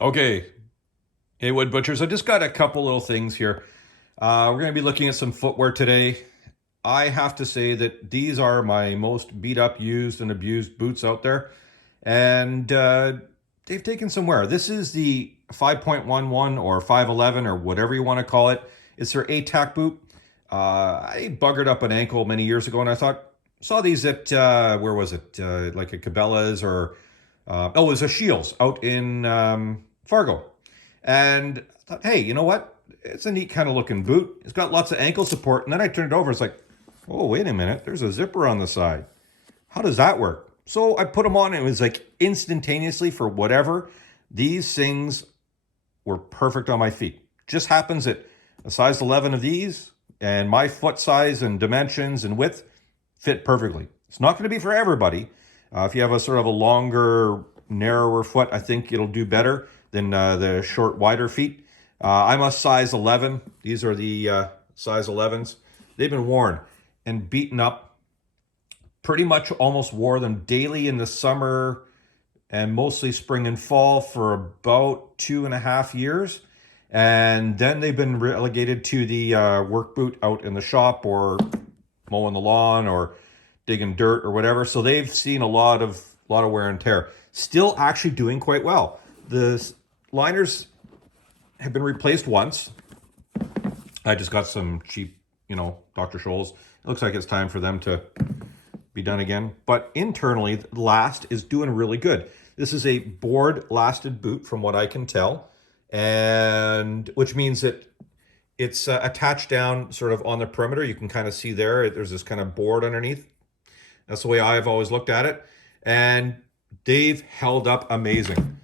Okay, hey Wood Butchers, I just got a couple little things here. We're going to be looking at some footwear today. I have to say that these are my most beat up, used, and abused boots out there. And they've taken some wear. This is the 5.11 or 511 or whatever you want to call it. It's their A.T.A.C boot. I buggered up an ankle many years ago and I thought, saw these at, where was it? Like a Cabela's or, oh, it was a Shields out in Fargo. And I thought, hey, you know what? It's a neat kind of looking boot. It's got lots of ankle support. And then I turned it over. It's like, oh, wait a minute. There's a zipper on the side. How does that work? So I put them on. And it was like instantaneously for whatever. These things were perfect on my feet. Just happens that a size 11 of these and my foot size and dimensions and width fit perfectly. It's not going to be for everybody. If you have a sort of a longer, narrower foot, I think it'll do better than the short, wider feet. I'm a size 11. These are the size 11s. They've been worn and beaten up. Pretty much almost wore them daily in the summer and mostly spring and fall for about 2.5 years. And then they've been relegated to the work boot out in the shop or mowing the lawn or digging dirt or whatever. So they've seen a lot of wear and tear. Still actually doing quite well. The liners have been replaced once. I just got some cheap, Dr. Scholl's. It looks like it's time for them to be done again. But internally, the last is doing really good. This is a board lasted boot from what I can tell, and which means that it's attached down sort of on the perimeter. You can kind of see there's this kind of board underneath. That's the way I've always looked at it. And they've held up amazing.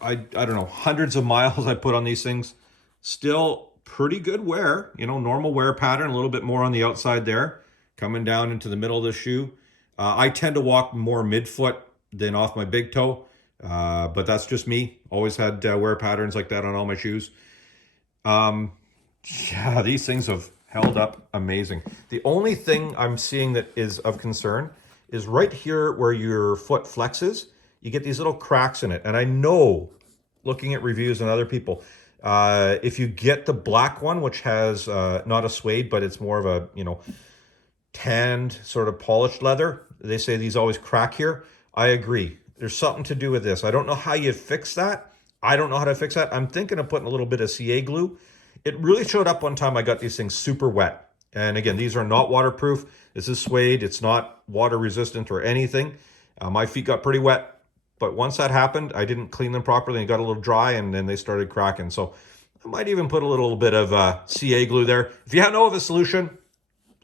I don't know, hundreds of miles I put on these things. Still pretty good wear, normal wear pattern, a little bit more on the outside there, coming down into the middle of the shoe. I tend to walk more midfoot than off my big toe, but that's just me. Always had wear patterns like that on all my shoes. Yeah, these things have held up amazing. The only thing I'm seeing that is of concern is right here where your foot flexes. You get these little cracks in it. And I know, looking at reviews and other people, if you get the black one, which has not a suede, but it's more of a, tanned sort of polished leather, they say these always crack here. I agree. There's something to do with this. I don't know how you fix that. I don't know how to fix that. I'm thinking of putting a little bit of CA glue. It really showed up one time I got these things super wet. And again, these are not waterproof. This is suede. It's not water resistant or anything. My feet got pretty wet. But once that happened, I didn't clean them properly and got a little dry, and then they started cracking. So I might even put a little bit of CA glue there. If you know of a solution,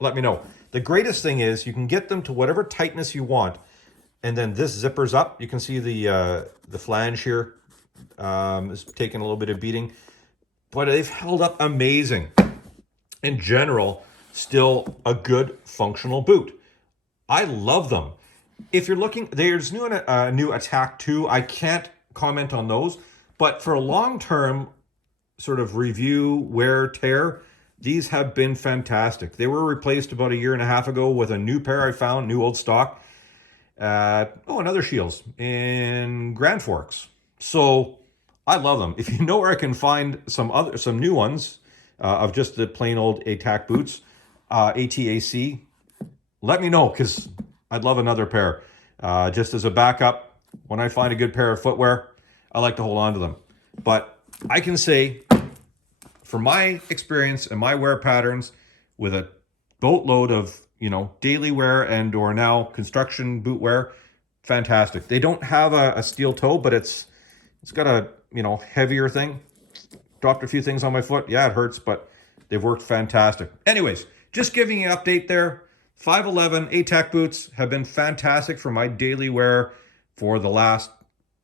let me know. The greatest thing is you can get them to whatever tightness you want, and then this zippers up. You can see the flange here is taking a little bit of beating, but they've held up amazing. In general, still a good functional boot. I love them. If you're looking, there's new A.T.A.C 2. I can't comment on those, but for a long-term sort of review, wear, tear, these have been fantastic. They were replaced about 1.5 years ago with a new pair I found, new old stock. Another Shields in Grand Forks. So I love them. If you know where I can find some new ones of just the plain old A.T.A.C boots, A.T.A.C, let me know, because I'd love another pair. Just as a backup, when I find a good pair of footwear, I like to hold on to them. But I can say, from my experience and my wear patterns, with a boatload of daily wear and or now construction boot wear, fantastic. They don't have a steel toe, but it's got a heavier thing. Dropped a few things on my foot. Yeah, it hurts, but they've worked fantastic. Anyways, just giving you an update there. 511 A.T.A.C boots have been fantastic for my daily wear for the last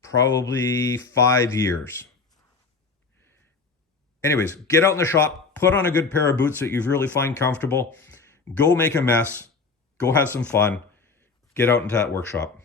probably 5 years. Anyways, get out in the shop, put on a good pair of boots that you really find comfortable, go make a mess, go have some fun, get out into that workshop.